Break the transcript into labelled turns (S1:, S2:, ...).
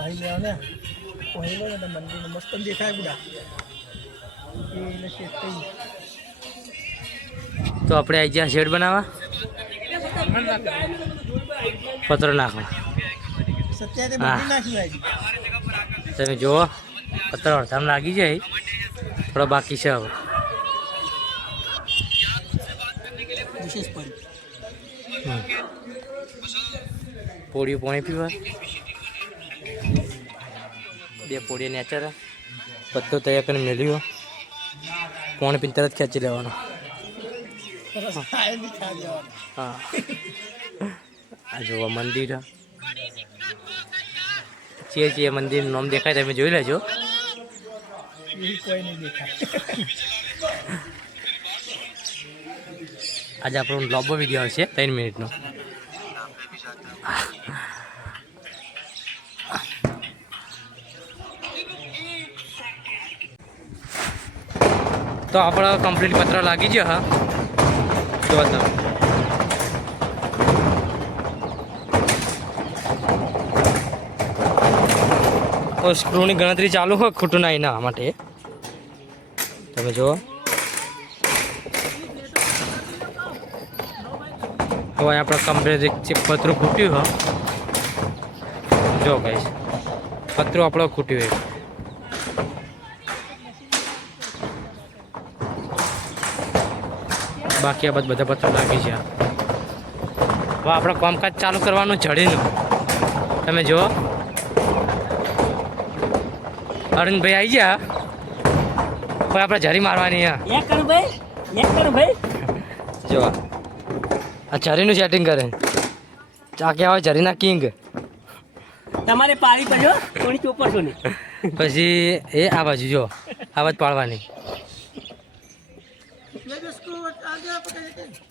S1: લો
S2: પાણી લેવા ને મંદિર મસ્ત દેખાય બધા. એટલે શેઠ થઈ
S1: તો આપણે આવી જ્યાં શેડ બનાવવા? પતરો
S2: આજે.
S1: તમે જુઓ પત્ર અડધામ લાગી જાય. થોડો બાકી છે હવે. પોળી પોળીઓ પાણી પીવા. બે પોળીઓ નેચર પત્તો તૈયાર કરીને મેળ્યો પાણી પીને તરત ખેંચી લેવાનો. હા. આ જોવા મંદિર છીએ છીએ મંદિર નામ દેખાય, તમે જોઈ લેજો. આજે આપણો લાંબો વીડિયો આવશે, ત્રણ મિનિટનો. તો આપણા કમ્પ્લીટ પત્ર લાગી ગયો, હા. જો તમે સ્ક્રૂની ગણતરી ચાલુ હોય ખોટું ના એના માટે. તમે જુઓ. હવે આપણે કમ્પ્લીટ જે પતરું ખૂટ્યું, હા. જો ભાઈ પતરું આપણો ખૂટ્યું હોય બાકી આ બધા બધા પત્રો લાગી છે. હવે આપણે કામકાજ ચાલુ કરવાનું ચડીનું તમે જુઓ. અરુણભાઈ આવી ગયા. કોઈ આપણે જરી મારવાની હા?
S2: એક કરું ભાઈ એક
S1: જો આ જરીનું સેટિંગ કરે. આ કહેવાય જરીના કિંગ.
S2: તમારે પાળી પડ્યો થોડી ચોપર છો ને
S1: પછી એ આ બાજુ જો આ બાજુ પાડવાની. Pakai, pakai, pakai.